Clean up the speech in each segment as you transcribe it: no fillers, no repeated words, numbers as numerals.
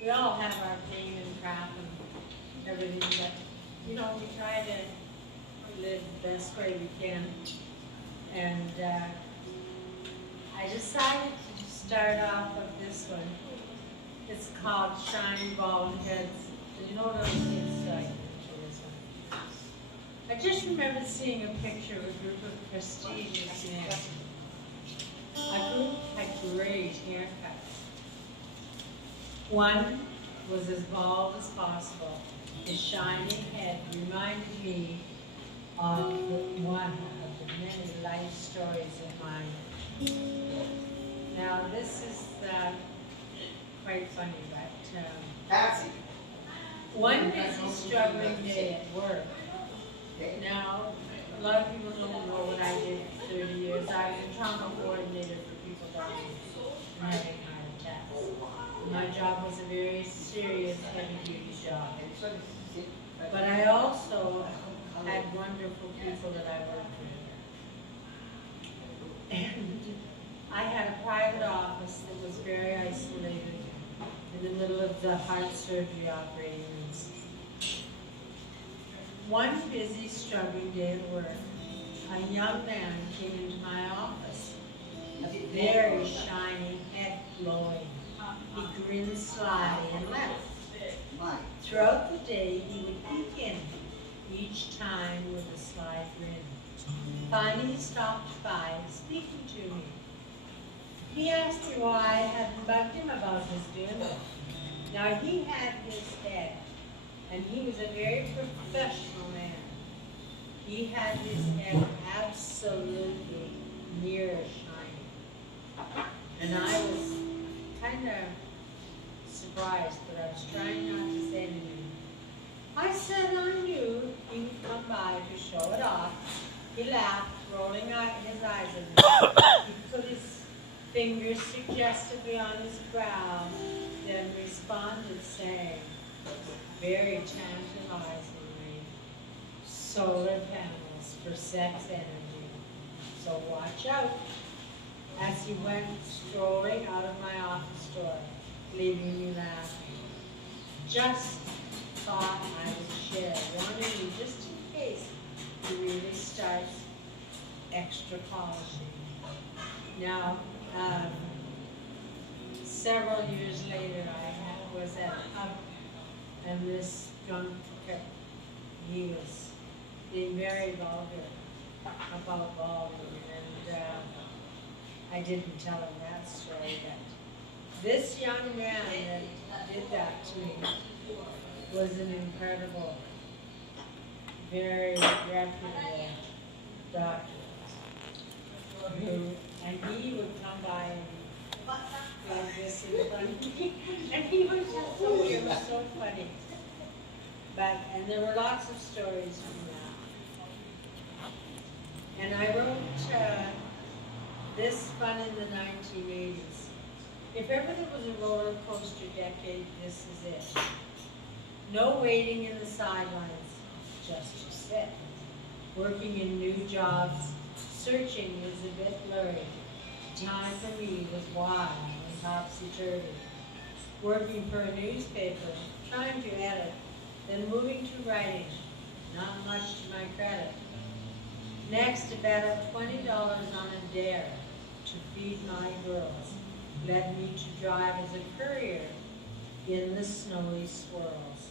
we all have our pain and crap and everything, but, you know, we try to live the best way we can. And I decided to start off with this one. It's called Shiny Bald Heads. You know what I was like? I just remember seeing a picture of a group of prestigious men. A group had great haircuts. One was as bald as possible. His shiny head reminded me of one of the many life stories of mine. Now this is quite funny, but one busy struggling day at work. Now, a lot of people don't know what I did for 30 years. I was a trauma coordinator for people dying and having heart attacks. My job was a very serious, heavy-duty job. But I also had wonderful people that I worked with. And I had a private office that was very isolated in the middle of the heart surgery operating rooms. One busy, struggling day at work, a young man came into my office, a very shiny head glowing. He grinned slyly and left. Throughout the day, he would peek in, each time with a sly grin. Finally, he stopped by, speaking to me. He asked me why I hadn't bugged him about his dinner. Now, he had his head, and he was a very professional man. He had his head absolutely near shiny. And I was kind of surprised, but I was trying not to say anything. I said I knew he would come by to show it off. He laughed, rolling out his eyes at me. He put his fingers suggestively on his brow, then responded saying, very tantalizingly, solar panels for sex energy, so watch out. As he went strolling out of my office door, leaving me laughing. Just thought I would share, warning you just in case he really starts extra polishing. Now, several years later, I was at a pub, and this drunk cook, he was being very vulgar about balding, and I didn't tell him that story, but this young man that did that to me was an incredible, very reputable doctor, and he would come by and like this in front of me, and he was just so, it was so funny. And there were lots of stories from that. And I wrote this fun in the 1980s. If ever there was a roller coaster decade, this is it. No waiting in the sidelines, just to sit. Working in new jobs, searching is a bit blurry. Time for me was wild and topsy-turvy. Working for a newspaper, trying to edit, then moving to writing, not much to my credit. Next, a bet of $20 on a dare to feed my girls led me to drive as a courier in the snowy swirls.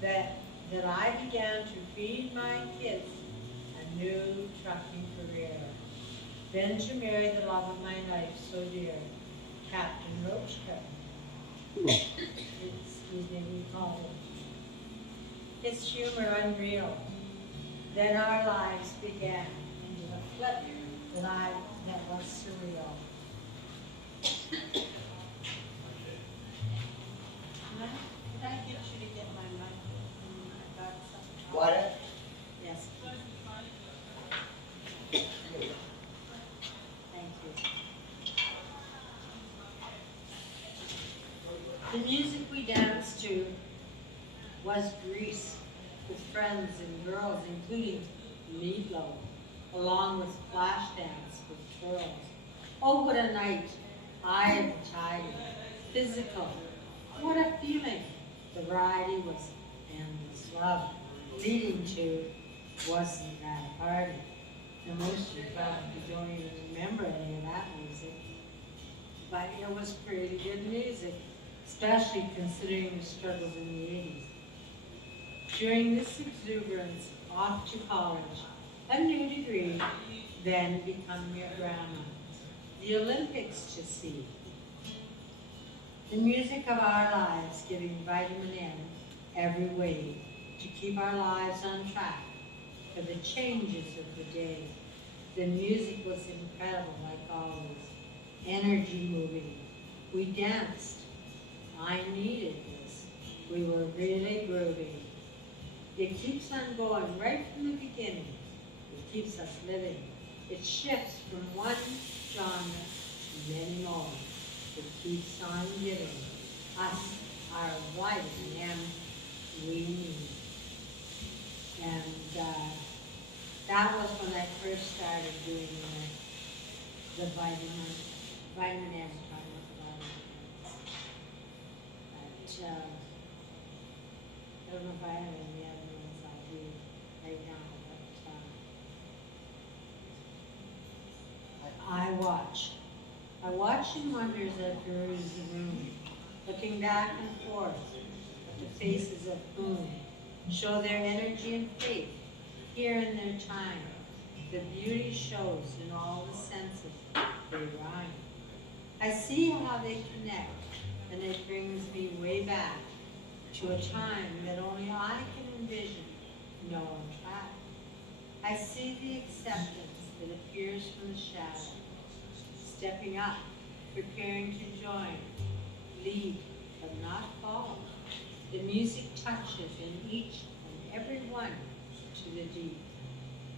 That I began to feed my kids a new trucking career. Then to marry the love of my life so dear, Captain Roachcoat. Excuse me, we call it. His humor unreal. Then our lives began into a flip that was surreal. Could I get you to get my microphone? I got something. What? Yes. Thank you. The music we danced to was Grease, with friends and girls, including Meatloaf, along with Flash Dance with twirls. Oh, what a night! Eye of the tiger, physical, What a feeling! The variety was endless. Love leading to wasn't that a party? Now most of you probably don't even remember any of that music, but it was pretty good music, especially considering the struggles in the 80s. During this exuberance, off to college, a new degree, then become your grandma. The Olympics to see. The music of our lives giving vitamin N every way to keep our lives on track for the changes of the day. The music was incredible, like always. Energy moving. We danced. I needed this. We were really groovy. It keeps on going right from the beginning. It keeps us living. It shifts from one genre to many more. It keeps on giving us our vitamin M we need. And that was when I first started doing the vitamin M tonic. But I don't know if I have any other ones I do right now, but I watch and wonder as I peruse the room, looking back and forth at the faces of whom show their energy and faith here in their time. The beauty shows in all the senses they rhyme. I see how they connect, and it brings me way back to a time that only I can envision, know and track. I see the acceptance that appears from the shadow, stepping up, preparing to join, lead but not follow. The music touches in each and every one to the deep.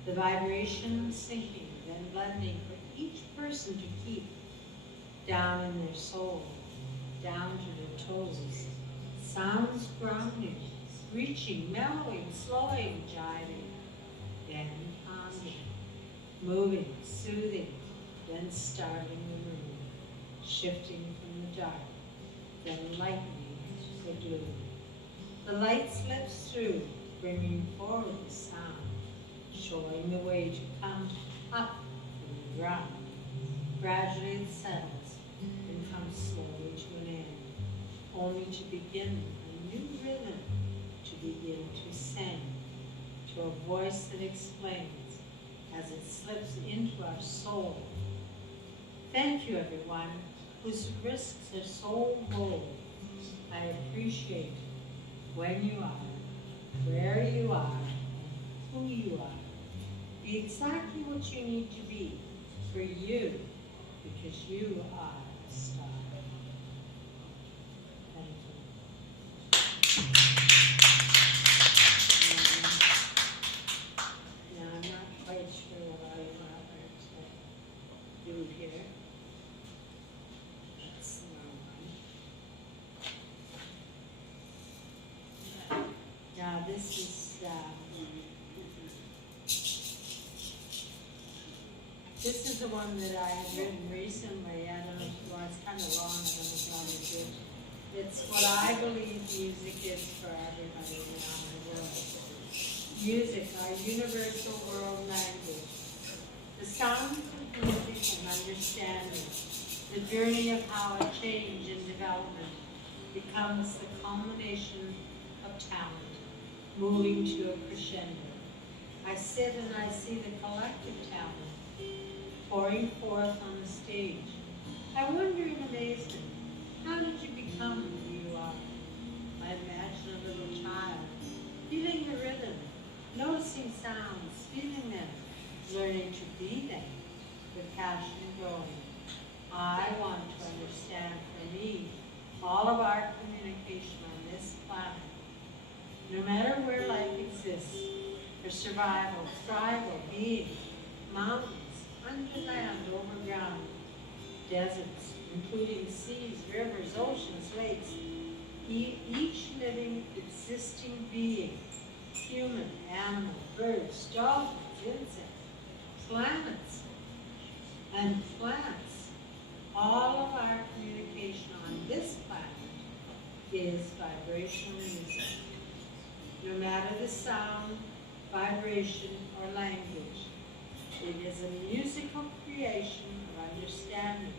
The vibration sinking, then blending for each person to keep down in their soul, down to their toes. Sounds grounding, reaching, mellowing, slowing, jiving, then calming, moving, soothing, then starting the room, shifting from the dark, then lightening the gloom. The light slips through, bringing forward the sound, showing the way to come up from the ground. Gradually it settles and comes slowly to an end, only to begin a new rhythm, to begin to sing, to a voice that explains as it slips into our soul. Thank you, everyone, whose risks are so bold. I appreciate when you are, where you are, who you are. Be exactly what you need to be for you, because you are a star. Thank you. Now, I'm not quite sure what I want to do here. That's the wrong one. Now, this is the one that I have written recently. I don't know if it was kind of long. I don't know if I was good. It's what I believe music is for everybody around the world. Music, our universal world language. The sounds of music and understanding. The journey of how a change and development becomes the culmination of talent, moving to a crescendo. I sit and I see the collective talent pouring forth on the stage. I wonder in amazement, how did you become who you are? I imagine a little child, feeling the rhythm, noticing sounds, feeling them, learning to be them, with passion growing. I want to understand for me all of our communication on this planet. No matter where life exists, for survival, thrival, being, mountains, underland, overground, deserts, including seas, rivers, oceans, lakes, each living, existing being, human, animal, birds, dolphins, insects, planets, and plants, all of our communication on this planet is vibrational music. No matter the sound, vibration, or language, it is a musical creation of understanding.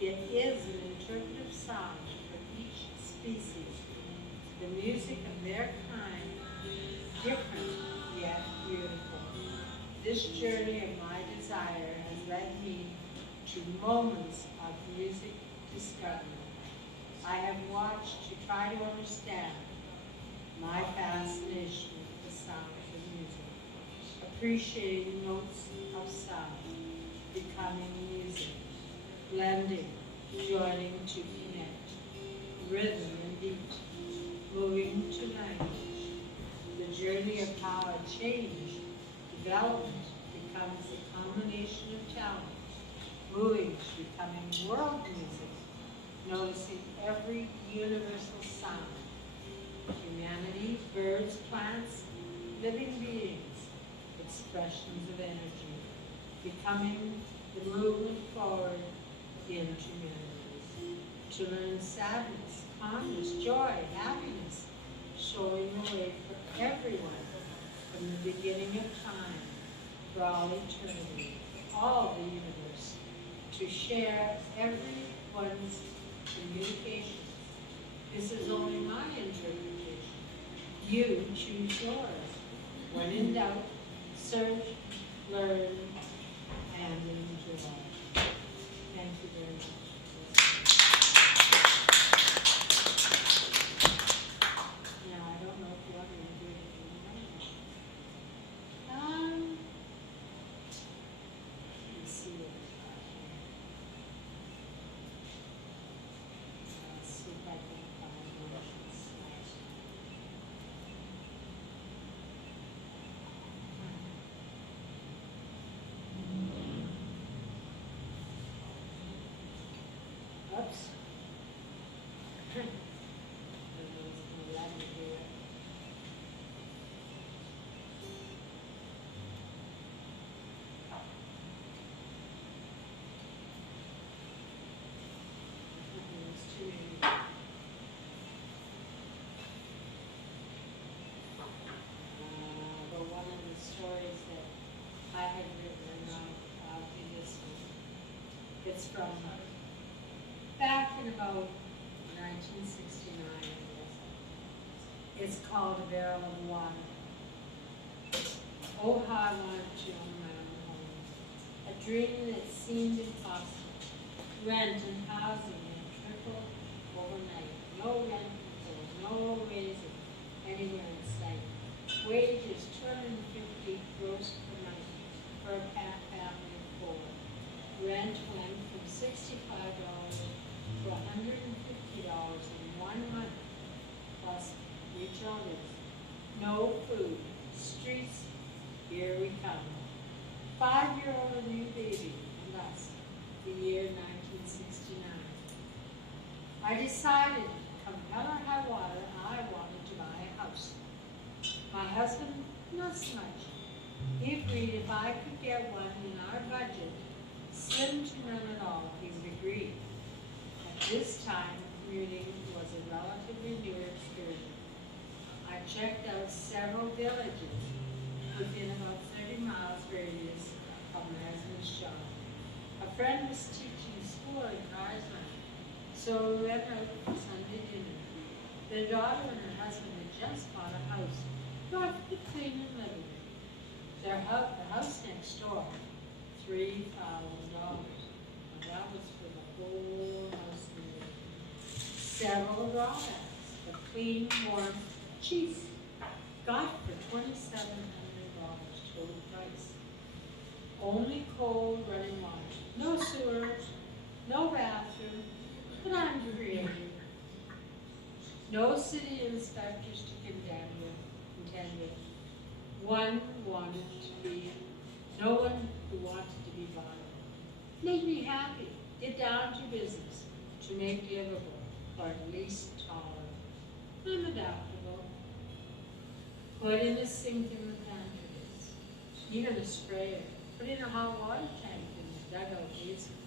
It is an interpretive sound for each species, the music of their kind, different yet beautiful. This journey of my desire has led me to moments of music discovery. I have watched to try to understand my fascination with the sounds of music, appreciating notes of sound, becoming music, blending, joining to connect, rhythm and beat, moving to language. The journey of how a change, development, becomes a combination of talents, moving to becoming world music, noticing every universal sound, humanity, birds, plants, living beings, expressions of energy, becoming the movement forward into memories, to learn sadness, calmness, joy, happiness, showing the way for everyone from the beginning of time, for all eternity, all the universe, to share everyone's communications. This is only my interpretation. You choose yours. When in doubt, search, learn, and enjoy. Thank you very much. Now, I don't know if you want me to do it again. Let me see what I've got here. Let's see if I can find emotions. Oops. Let me do it. There's too many. But one of the stories that I had written, and I'll do this one. It's from back in about 1969. It's called A Barrel of Water. Oh, how I wanted to own my own home. A dream that seemed impossible. Rent and housing and triple overnight. No rent controls, no raising anywhere in sight. Wages $250 gross per month for a family of four. Rent went from $65 to $150 in 1 month, plus utilities. No food, streets, here we come. 5-year-old and new baby, and us, the year 1969. I decided, come hell or high water, I wanted to buy a house. My husband, not so much. He agreed if I could get one in our budget, slim to none at all, he would agree. At this time, commuting was a relatively new excursion. I checked out several villages within about 30 miles radius of my husband's shop. A friend was teaching school in Carsland, so we went out for Sunday dinner. Their daughter and her husband had just bought a house, perfectly clean and living. The house next door, $3,000. That was for the whole house. Several drawbacks, the clean, warm, cheap. Got for $2,700 total price. Only cold running water, no sewers, no bathroom, but I'm creative. No city inspectors to contend with. No one who wanted to be bothered. Made me happy. Get down to business to make livable, or at least tolerable. I'm adaptable. Put in a sink in the pantry, even a sprayer. Put in a hot water tank in the dugout basement.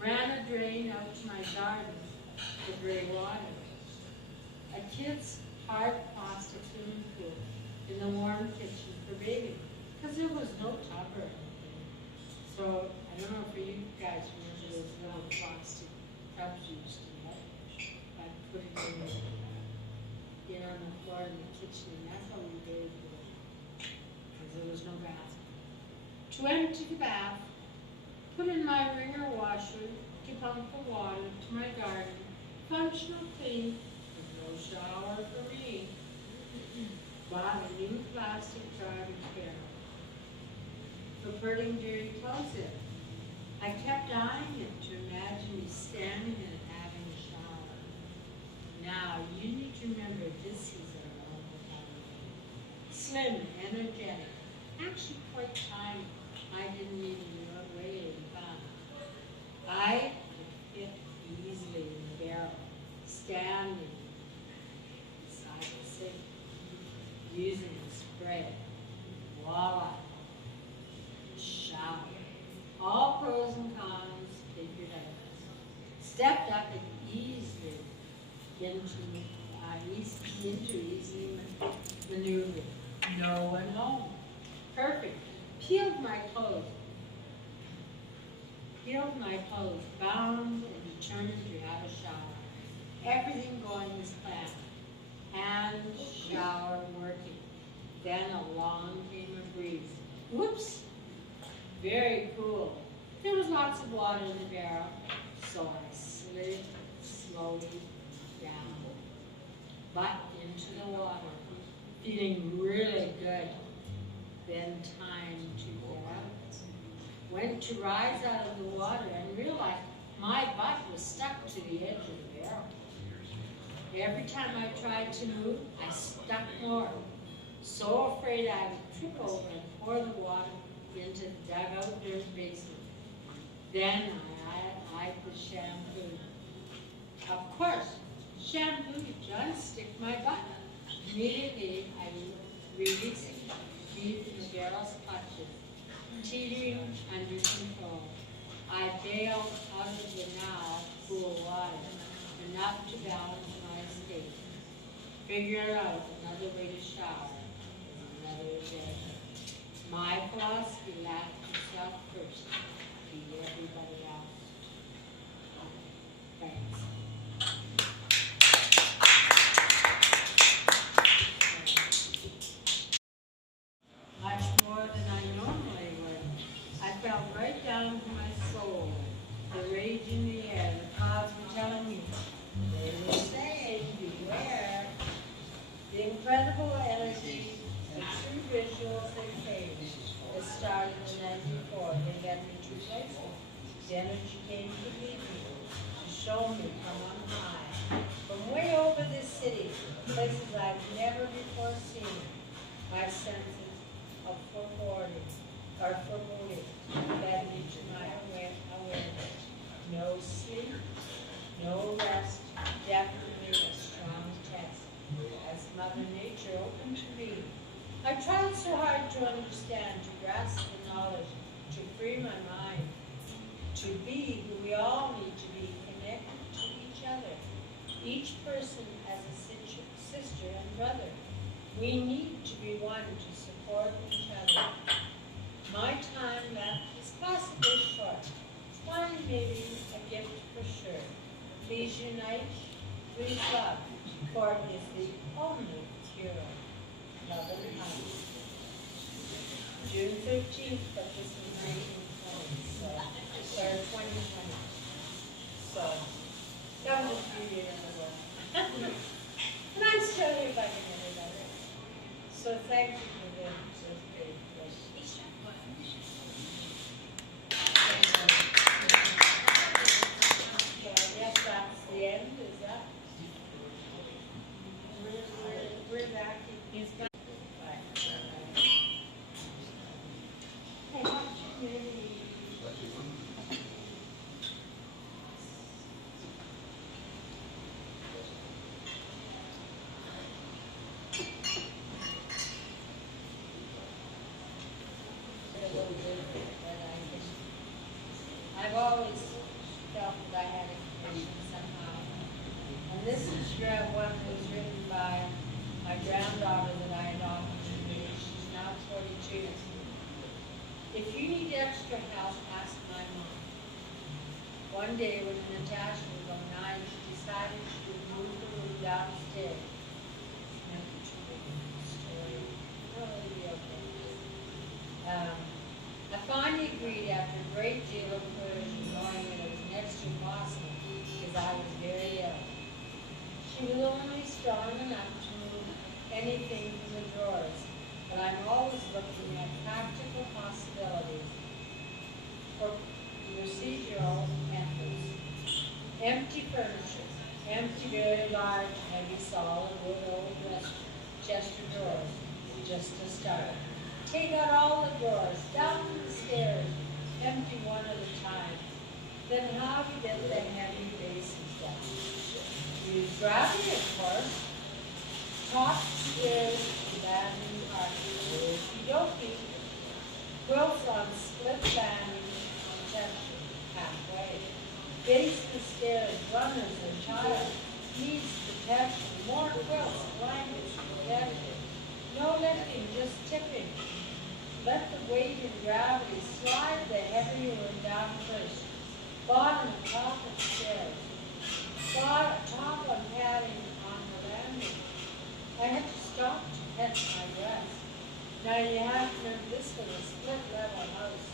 Ran a drain out to my garden for gray water. a kid's hard plastic swimming pool in the warm kitchen for baby, because there was no tub or anything. So I don't know if you guys remember those little plastic tubs you used to get. I put it in on the floor in the kitchen, and that's how we bathed it, because there was no bath. To empty the bath, put in my wringer washer to pump the water to my garden. Functional clean, no shower for me. Bought a new plastic garbage barrel for putting dirty clothes in. I kept eyeing it to imagine me standing in it having a shower. Now, you need to remember this is a normal holiday. Slim, energetic, actually quite tiny. I didn't even weigh 85. I could fit easily in the barrel, standing beside the sink, using the spray. Voila! Shower. All pros and cons figured out. Stepped up and easily into easy maneuver. No one home. Perfect. Peeled my clothes, bound and determined to have a shower. Everything going as planned. Hand shower working. Then along came a breeze. Whoops! Very cool. There was lots of water in the barrel, so I slid slowly down, butt into the water, feeling really good. Then time to get out. Went to rise out of the water and realized my butt was stuck to the edge of the barrel. Every time I tried to move, I stuck more. So afraid I would trip over and pour the water into the dugout dirt basement. Then I eyed the shampoo. Of course, shampoo just stick my butt. Immediately, I released me from the barrel's clutches, teetering under control. I bailed out of the now cool water, enough to balance my escape. Figure out another way to shower another day. My philosophy, laugh yourself first, be everybody else. Thanks. Much more than I normally would. I felt right down to my soul, the rage in the air, the clouds were telling me, they were saying, beware. The incredible energy, the true visuals they came. It started the night before. They led me to places. The energy came to meet me, to show me from on high. From way over this city, places I've never before seen, my senses of foreboding led me to my awareness. No sleep, no rest, definitely a strong test, as Mother Nature opened to me. I tried so hard to understand, to grasp the knowledge, to free my mind, to be who we all need to be, connected to each other. Each person has a sister and brother. We need to be one to support each other. My time left is possibly short. Time may be a gift for sure. Please unite, please love, for it is the only cure. Love and honey. June 13th, but this was 1920, so, or 2020. So, that was a few years ago. And I'm still here bugging everybody. So thank you for being so great. So I guess that's the end, is that? We're back. He's back. I've always felt that I had information somehow. And this is You have one that was written by my granddaughter that I adopted. She's now 42. If you need extra help, ask my mom. One day when Natasha was on 9, she decided she would move the room downstairs. Never too big of a story. It'll be okay. I finally agreed after a great deal of coercion, knowing that it was next to impossible because I was very ill. She was only strong enough to move anything from the drawers, but I'm always looking at practical possibilities for procedural methods. Empty furniture, empty very large, heavy, solid wood old Chester drawers, just a start. Take out all the drawers, down to the stairs, empty one at a time. Then how to get the heavy bases down? Use gravity, of course. Top stairs, landing carpet. Okey-dokey. Quilts on split landing protection halfway. Basement stairs, runners, and child needs protection. More quilts, blankets, protection. No lifting, just tipping. Let the weight and gravity slide the heavier one down first. Bottom and top of stairs. Top on padding on the landing. I had to stop to catch my breath. Now you have to remember this was a split level house.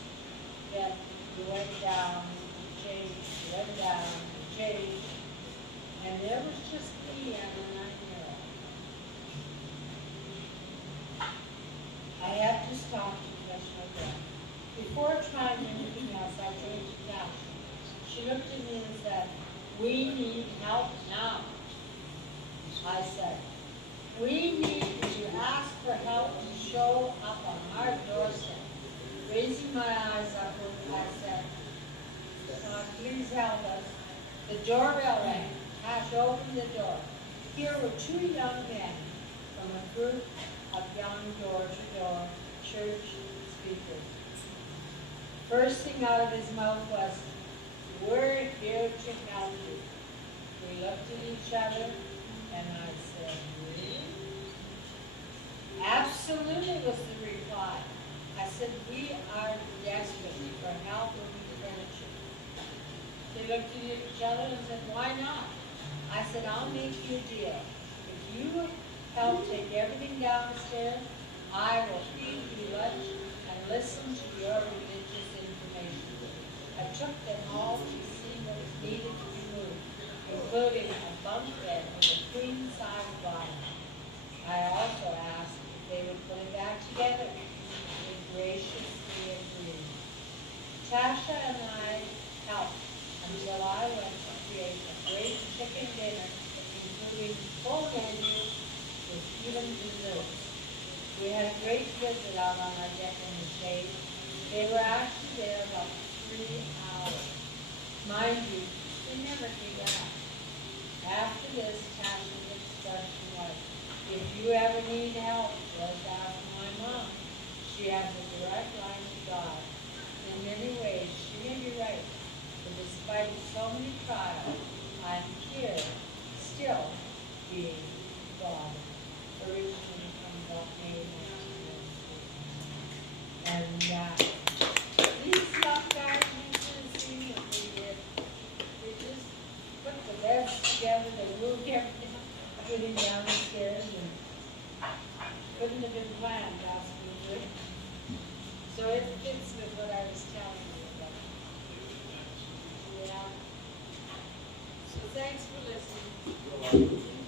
That you went down, you changed, you went down, you changed. And there was just me and a 9-year-old. I had to stop to catch my breath. Before trying anything else, I turned to Natasha. She looked at me and said, "We need help now." I said, "We need to ask for help to show up on our doorstep." Raising my eyes upward, I said, "God, please help us." The doorbell rang. Tash opened the door. Here were 2 young men from a group of young door-to-door church speakers. First thing out of his mouth was, "We're here to help you." We looked at each other, and I said, "Really?" "Absolutely," was the reply. I said, "We are desperate for help with furniture." They looked at each other and said, "Why not?" I said, "I'll make you a deal. If you help take everything downstairs, I will feed you lunch and listen to your religious information." I took them all to see what was needed to be moved, including a bunk bed with a queen-size bottom. I also asked if they would put it back together. They graciously agreed. Tasha and I helped until I went to create a great chicken dinner, including full menu with even desserts. We had a great visit out on our deck in the shade. They were actually there about 3 hours. Mind you, they never came back. After this, Tasha's expression was, "If you ever need help, just ask my mom. She has a direct line to God. In many ways, she may be right, but despite so many trials, I'm here, still being God." Originally from God made and these young guys, you should have seen what they did. They just put the beds together, they moved everything, getting down the stairs, and couldn't have been planned, absolutely. So it fits with what I was telling you about. Yeah. So thanks for listening.